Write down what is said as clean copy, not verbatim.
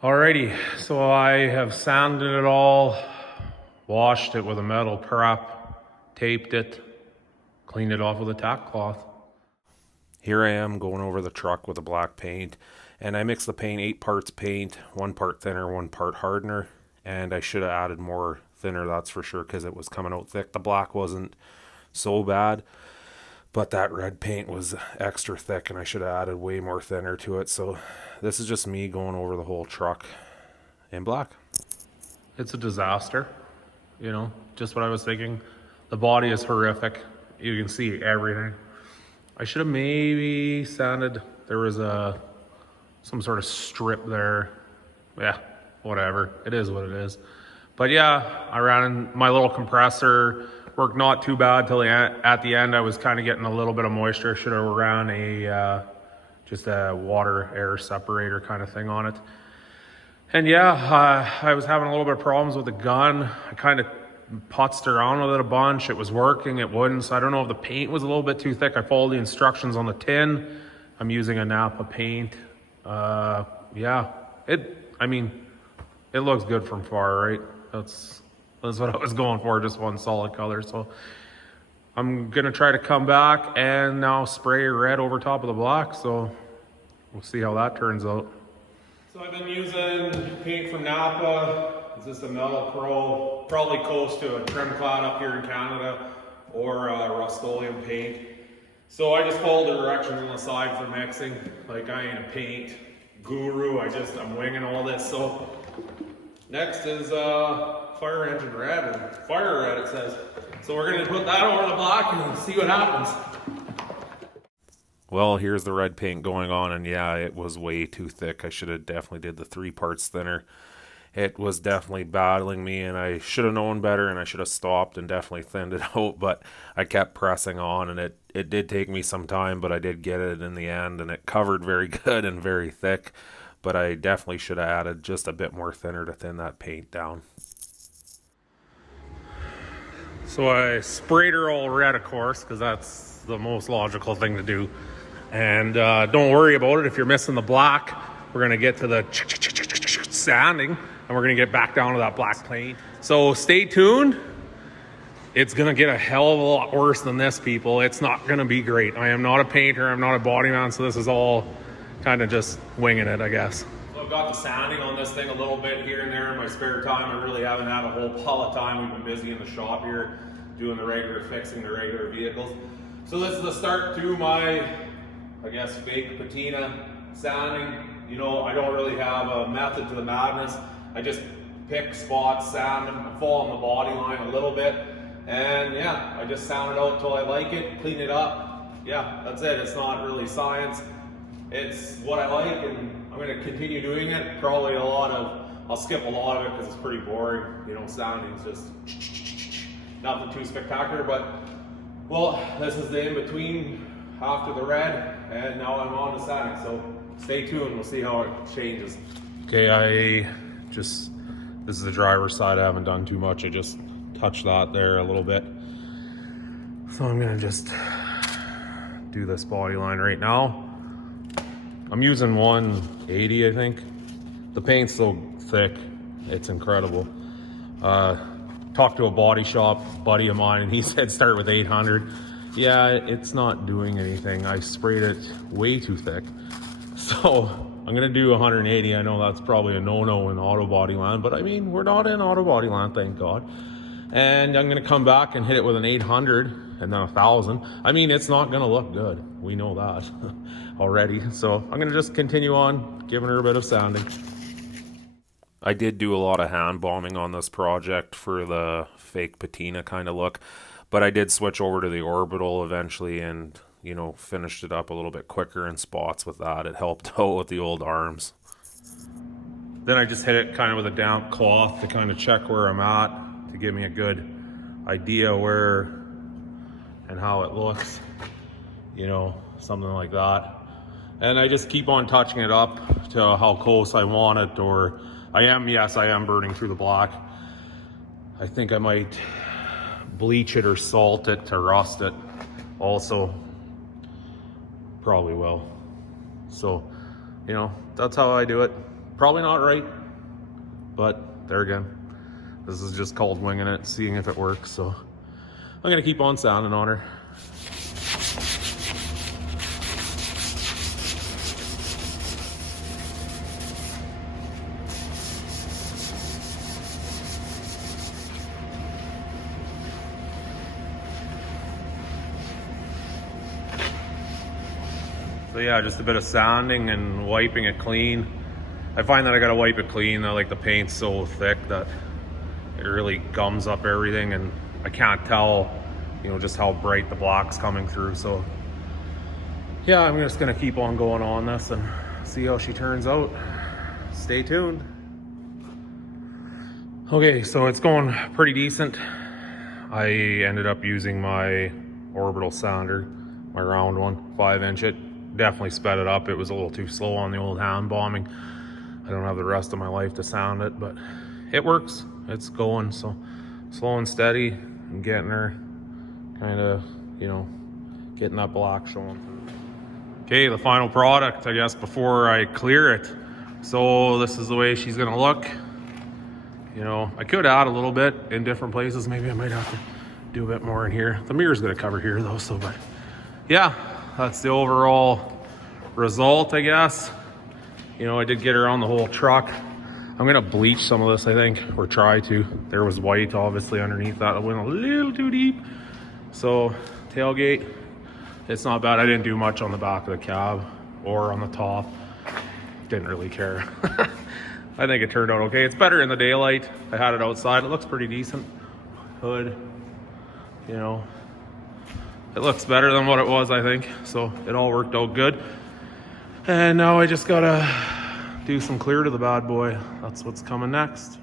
Alrighty, so I have sanded it all, washed it with a metal prep, taped it, cleaned it off with a tack cloth. Here I am going over the truck with a black paint, and I mixed the paint 8 parts paint, 1 part thinner, 1 part hardener, and I should have added more thinner, that's for sure, because it was coming out thick. The black wasn't so bad, but that red paint was extra thick, and I should have added way more thinner to it. So this is just me going over the whole truck in black. It's a disaster, just what I was thinking. The body is horrific. You can see everything. I should have maybe sanded, there was some sort of strip there. Yeah, whatever, it is what it is. But yeah, I ran in my little compressor, worked not too bad till at the end. I was kind of getting a little bit of moisture. Should have ran just a water air separator kind of thing on it. And yeah, I was having a little bit of problems with the gun. I kind of putzed around with it a bunch. It was working, it wouldn't. So I don't know if the paint was a little bit too thick. I followed the instructions on the tin. I'm using a Napa paint. Yeah, it looks good from far, right? That's what I was going for, just one solid color. So I'm gonna try to come back and now spray red over top of the black. So we'll see how that turns out. So I've been using paint from Napa. It's just a Metal Pro, probably close to a trim clad up here in Canada, or Rust-Oleum paint. So I just followed the directions on the side for mixing. Like, I ain't a paint guru, I'm winging all this. So next is fire engine red, or fire red it says. So we're gonna put that over the black and see what happens. Well, here's the red paint going on, and yeah, it was way too thick. I should have definitely did the 3 parts thinner. It was definitely battling me, and I should have known better, and I should have stopped and definitely thinned it out, but I kept pressing on, and it did take me some time, but I did get it in the end, and it covered very good and very thick, but I definitely should have added just a bit more thinner to thin that paint down. So I sprayed her all red, of course, because that's the most logical thing to do. And don't worry about it if you're missing the black. We're going to get to the sanding, and we're going to get back down to that black paint. So stay tuned. It's going to get a hell of a lot worse than this, people. It's not going to be great. I am not a painter. I'm not a body man, so this is all kind of just winging it, I guess. So I've got the sanding on this thing a little bit here and there in my spare time. I really haven't had a whole pile of time. We've been busy in the shop here doing fixing the regular vehicles. So this is the start to my, I guess, fake patina sanding. I don't really have a method to the madness. I just pick spots, sand them, fall on the body line a little bit, and yeah, I just sand it out till I like it, clean it up. Yeah, that's it. It's not really science. It's what I like, and I'm going to continue doing it. Probably I'll skip a lot of it because it's pretty boring. Sanding's just nothing too spectacular, but well, this is the in-between after the red, and now I'm on to sanding, so stay tuned, we'll see how it changes. Okay, this is the driver's side. I haven't done too much. I just touched that there a little bit. So I'm gonna just do this body line right now. I'm using 180, I think. The paint's so thick, it's incredible. Talked to a body shop buddy of mine, and he said start with 800. Yeah, it's not doing anything. I sprayed it way too thick. So I'm gonna do 180. I know that's probably a no-no in auto body land, but we're not in auto body land, thank God. And I'm gonna come back and hit it with an 800 and then 1,000. It's not gonna look good. We know that already. So I'm gonna just continue on giving her a bit of sanding. I did do a lot of hand bombing on this project for the fake patina kind of look, but I did switch over to the orbital eventually and finished it up a little bit quicker in spots with that. It helped out with the old arms. Then I just hit it kind of with a damp cloth to kind of check where I'm at, to give me a good idea where and how it looks, something like that. And I just keep on touching it up to how close I want it, or I am burning through the black. I think I might bleach it or salt it to rust it also. Probably will. So, that's how I do it. Probably not right, but there again, this is just called winging it, seeing if it works. So I'm gonna keep on sounding on her. So yeah, just a bit of sanding and wiping it clean. I find that I gotta wipe it clean. Like the paint's so thick that it really gums up everything, and I can't tell, you know, just how bright the black's coming through. So yeah, I'm just gonna keep on going on this and see how she turns out. Stay tuned. Okay, so it's going pretty decent. I ended up using my orbital sander, my round one, 5-inch it. Definitely sped it up. It was a little too slow on the old hand bombing. I don't have the rest of my life to sound it, but it works. It's going. So slow and steady and getting her kind of, you know, getting that black showing through. Okay, the final product, I guess, before I clear it. So this is the way she's gonna look. You know, I could add a little bit in different places. Maybe I might have to do a bit more in here. The mirror's gonna cover here though, so, but yeah, that's the overall result, I guess. You know, I did get her on the whole truck. I'm gonna bleach some of this, I think, or try to. There was white obviously underneath that. I went a little too deep. So tailgate, it's not bad. I didn't do much on the back of the cab or on the top. Didn't really care. I think it turned out okay. It's better in the daylight. I had it outside. It looks pretty decent. Hood, you know, it looks better than what it was, I think. So it all worked out good. And now I just gotta do some clear to the bad boy. That's what's coming next.